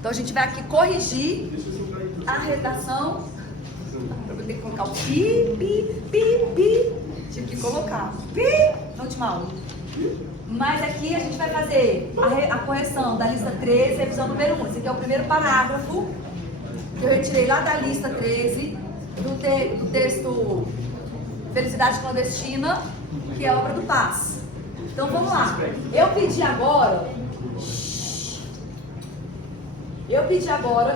Então a gente vai aqui corrigir a redação. Eu vou ter que colocar o pi, pi, pi, pi. Tive que colocar pi na última aula. Mas aqui a gente vai fazer a correção da lista 13, revisão número 1. Esse aqui é o primeiro parágrafo que eu retirei lá da lista 13, do texto Felicidade Clandestina, que é obra do Paz. Então vamos lá. Eu pedi agora,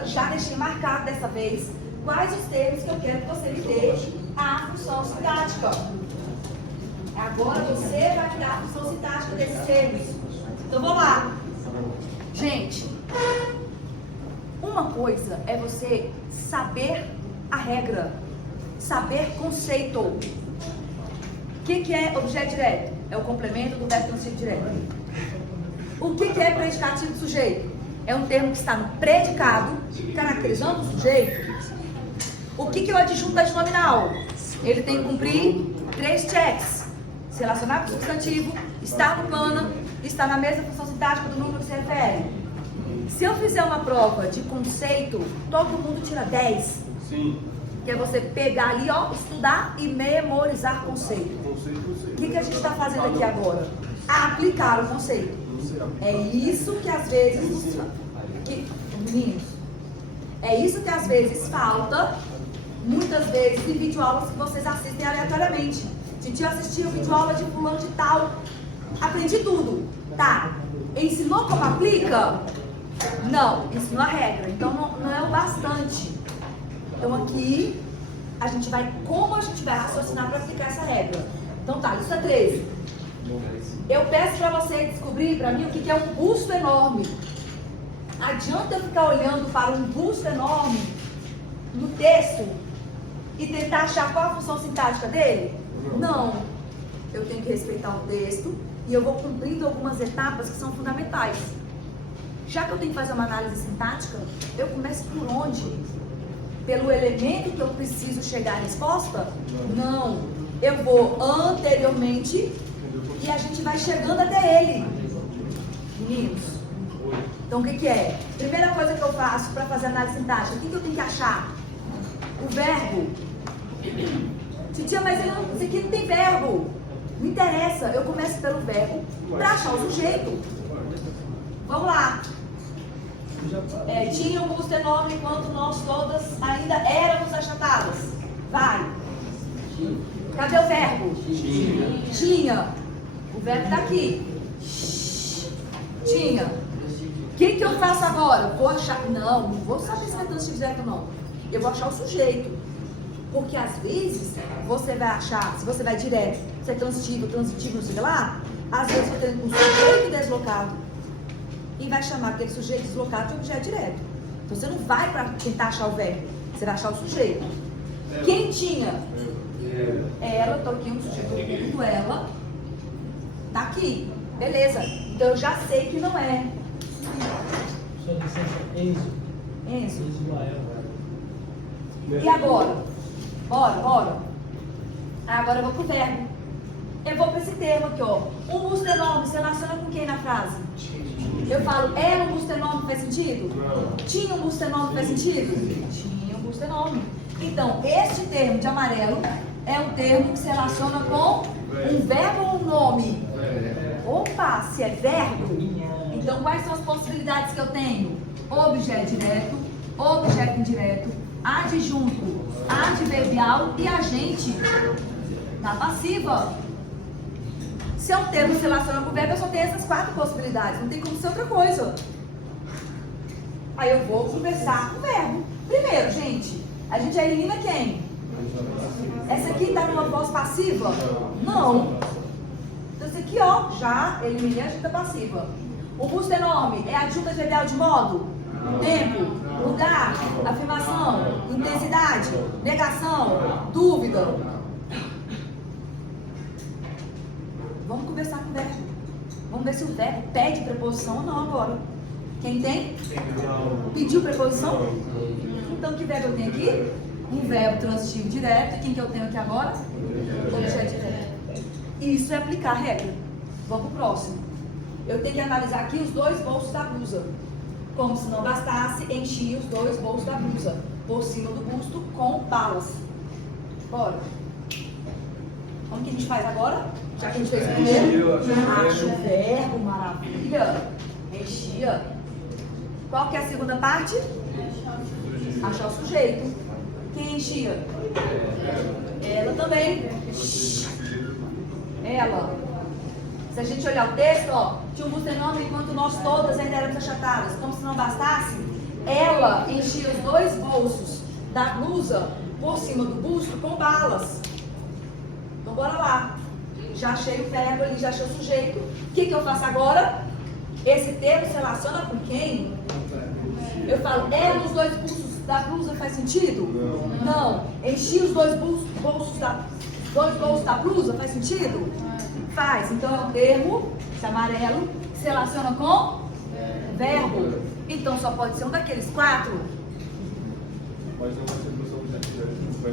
já deixei marcado dessa vez, quais os termos que eu quero que você me dê a função sintática. Agora você vai me dar a função sintática desses termos. Então vamos lá. Gente, uma coisa é você saber a regra, saber conceito. O que é objeto direto? É o complemento do verbo transitivo direto. O que é predicativo do sujeito? É um termo que está no predicado, caracterizando o sujeito. O que é o adjunto adnominal? Ele tem que cumprir 3 checks. Se relacionar com o substantivo, estar no plano, estar na mesma função sintática do número que se refere. Se eu fizer uma prova de conceito, todo mundo tira 10. Sim. Que é você pegar ali, ó, estudar e memorizar conceito. O que a gente está fazendo aqui agora? Aplicar o conceito. É isso que às vezes meninos, é isso que às vezes falta, muitas vezes, em videoaulas que vocês assistem aleatoriamente. Gente, eu assisti o videoaula de fulano de tal, aprendi tudo. Tá, ensinou como aplica? Não, ensinou a regra, então não é o bastante. Então aqui, como a gente vai raciocinar para aplicar essa regra. Então tá, lista 13. Eu peço para você descobrir para mim o que é um busto enorme. Adianta eu ficar olhando para um busto enorme no texto e tentar achar qual a função sintática dele? Não. Eu tenho que respeitar o texto e eu vou cumprindo algumas etapas que são fundamentais. Já que eu tenho que fazer uma análise sintática, eu começo por onde? Pelo elemento que eu preciso chegar à resposta? Não. Eu vou anteriormente e a gente vai chegando até ele. Meninos, então o que é? Primeira coisa que eu faço para fazer análise sintática, o que eu tenho que achar? O verbo. Titia, mas isso aqui não tem verbo. Não interessa, eu começo pelo verbo para achar o sujeito. Vamos lá. Tinha um busto enorme enquanto nós todas ainda éramos achatadas. Vai. Cadê o verbo? Tinha. O verbo está aqui. Tinha. O que eu faço agora? Vou achar. Não vou saber se é transitivo direto ou não. Eu vou achar o sujeito. Porque às vezes você vai achar, se você vai direto, se é transitivo, não sei lá, às vezes você tem um sujeito deslocado e vai chamar aquele sujeito deslocado de objeto direto. Então você não vai para tentar achar o verbo, você vai achar o sujeito. Quem tinha? Ela, tô aqui um sujeito, ela, tá aqui, beleza. Então eu já sei que não é. Sua licença, Enzo. Enzo. Ismael. E agora? Bora. Agora eu vou pro verbo. Eu vou para esse termo aqui, ó. Um busto enorme se relaciona com quem na frase? Eu falo, era um busto enorme, faz sentido? Não. Tinha um busto enorme, faz sentido? Tinha um busto enorme. Então, este termo de amarelo é um termo que se relaciona com um verbo ou um nome? Opa, se é verbo, então quais são as possibilidades que eu tenho? Objeto direto, objeto indireto, adjunto, adverbial e agente na passiva. Se é um termo se relaciona com o verbo, eu só tenho essas 4 possibilidades, não tem como ser outra coisa. Aí eu vou conversar com o verbo. Primeiro, gente, a gente já elimina quem? Essa aqui está numa voz passiva? Não. Então esse aqui, ó, já eliminei a adjunta passiva. O busto enorme é adjunta adverbial de modo? Tempo, lugar, afirmação, intensidade, negação, dúvida. Vamos conversar com o verbo. Vamos ver se o verbo pede preposição ou não agora. Quem tem? Pediu preposição? Então que verbo eu tenho aqui? Um verbo transitivo direto. E quem que eu tenho aqui agora? Objeto direto. Isso é aplicar a regra. Vamos pro próximo. Eu tenho que analisar aqui os 2 bolsos da blusa. Como se não bastasse, enchia os 2 bolsos da blusa, por cima do busto, com balas. Bora. Como que a gente faz agora? Já que a gente fez o primeiro. Acha o verbo, maravilha. Enchia. Qual que é a segunda parte? Achar o sujeito. Quem enchia? Ela também. Ela. Se a gente olhar o texto, ó, tinha um busto enorme enquanto nós todas ainda éramos achatadas. Como se não bastasse, ela enchia os 2 bolsos da blusa por cima do busto com balas. Então bora lá. Já achei o verbo ali, já achei o sujeito. O que eu faço agora? Esse termo se relaciona com quem? Eu falo, ela nos 2 bolsos da blusa faz sentido? Não. Enchi os 2 bolsos da blusa faz sentido? Faz. Então é um termo, esse amarelo, que se relaciona com verbo. Então só pode ser um daqueles 4.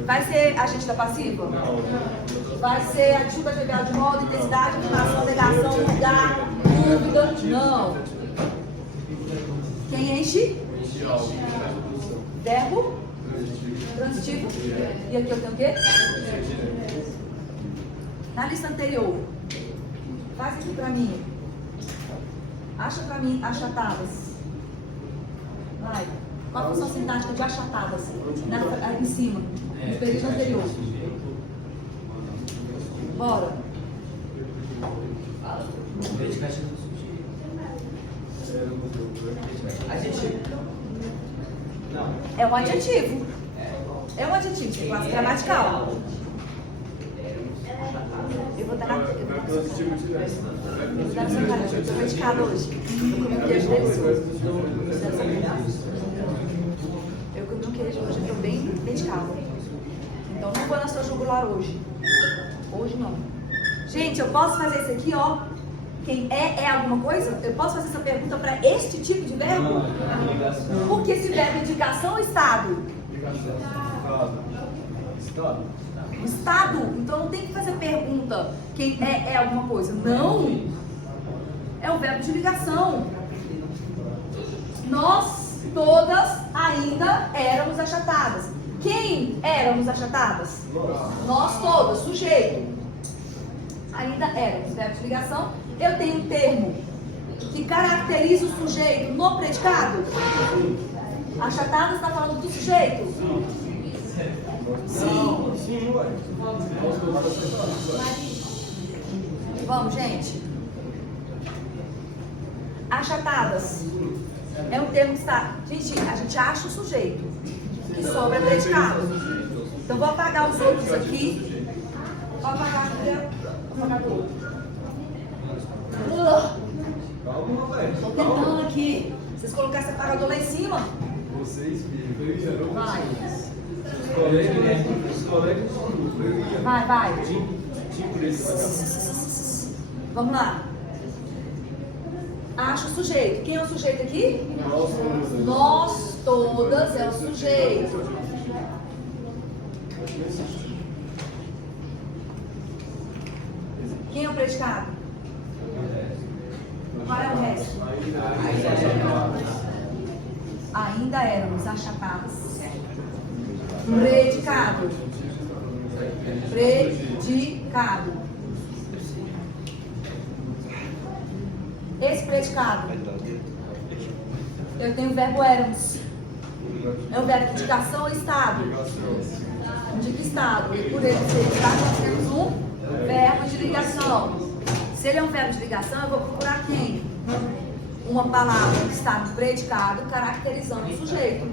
Vai ser agente da passiva? Vai ser ativo, adverbial de modo, intensidade, animação, negação, lugar, dúvida? Não. Quem enche? Verbo? Transitivo? E aqui eu tenho o quê? Na lista anterior, faz aqui pra mim. Acha pra mim achatadas. Vai. Qual a função sintática de achatadas? Em cima, nos períodos anteriores. Bora. É um adjetivo. É um adjetivo, classe gramatical. Eu vou dar na seu cara, eu tô medicada hoje. Eu comi um queijo hoje, eu tô bem medicada. Então não vou na sua jugular hoje. Hoje não. Gente, eu posso fazer isso aqui, ó. Quem é alguma coisa? Eu posso fazer essa pergunta para este tipo de verbo? Porque esse verbo é indicação ou estado? Estado. Então não tem que fazer pergunta quem é alguma coisa. Não. É o verbo de ligação. Nós todas ainda éramos achatadas. Quem éramos achatadas? Nós todas, sujeito. Ainda éramos, verbo de ligação. Eu tenho um termo que caracteriza o sujeito no predicado. Achatadas está falando do sujeito? Sim. Vamos, gente. Achatadas é um termo que está... Gente, a gente acha o sujeito que sobra predicado. Então vou apagar os outros aqui. Vou apagar tudo. Estou tentando aqui. Vocês colocaram esse apagador lá em cima? Vai. Vamos lá. Acha o sujeito. Quem é o sujeito aqui? Nós todas é o sujeito. Quem é o predicado? Qual é o resto? Ainda éramos achatadas. Predicado. Esse predicado, eu tenho o verbo éramos. É o verbo de indicação ou estado? Indica estado. E por ele ser estado, nós temos um verbo de ligação. Se ele é um verbo de ligação, eu vou procurar quem? Uma palavra que está no predicado, caracterizando o sujeito.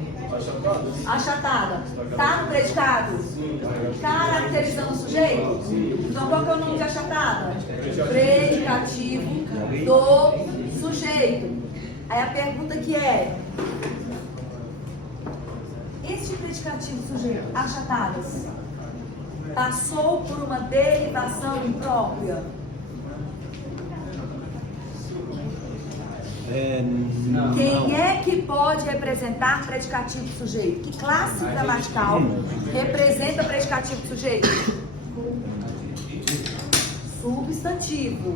Achatada. Está no predicado? Caracterizando o sujeito? Então qual que é o nome de achatada? Predicativo do sujeito. Aí a pergunta que é: este predicativo sujeito, achatadas, passou por uma derivação imprópria? Quem é que pode representar predicativo sujeito? Que classe gramatical representa predicativo sujeito? Substantivo.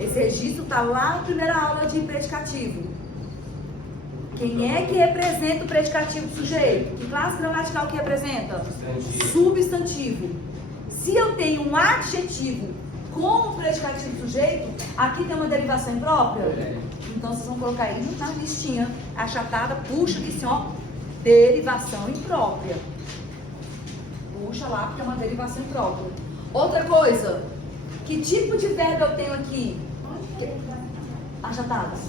Esse registro está lá na primeira aula de predicativo. Quem é que representa o predicativo do sujeito? Que classe gramatical que representa? Substantivo. Se eu tenho um adjetivo como predicativo do sujeito, aqui tem uma derivação imprópria. Então vocês vão colocar aí na listinha achatada, puxa aqui assim, ó, derivação imprópria. Puxa lá, porque é uma derivação imprópria. Outra coisa, que tipo de verbo eu tenho aqui? Achatadas.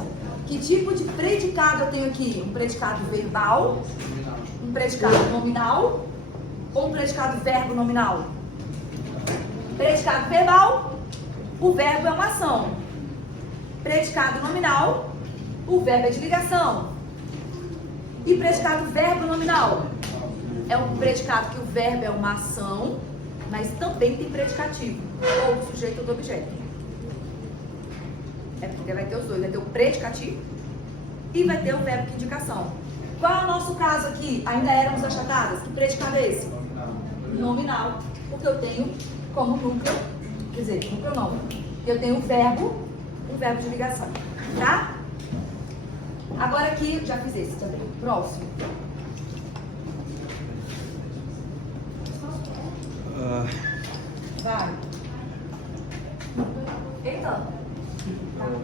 Que tipo de predicado eu tenho aqui? Um predicado verbal, um predicado nominal ou um predicado verbo nominal? Predicado verbal, o verbo é uma ação. Predicado nominal, o verbo é de ligação. E predicado verbo nominal? É um predicado que o verbo é uma ação, mas também tem predicativo, ou do sujeito ou do objeto. É porque vai ter os dois, vai ter o predicativo e vai ter o verbo de indicação. Qual é o nosso caso aqui? Ainda éramos achatadas. Que predicado é esse? Nominal, porque eu tenho como núcleo, quer dizer, núcleo não, eu tenho um verbo de ligação, tá? Agora aqui, já fiz esse também. Próximo. Vai. Eita.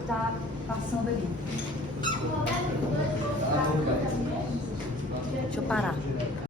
Tá passando ali. Deixa eu parar.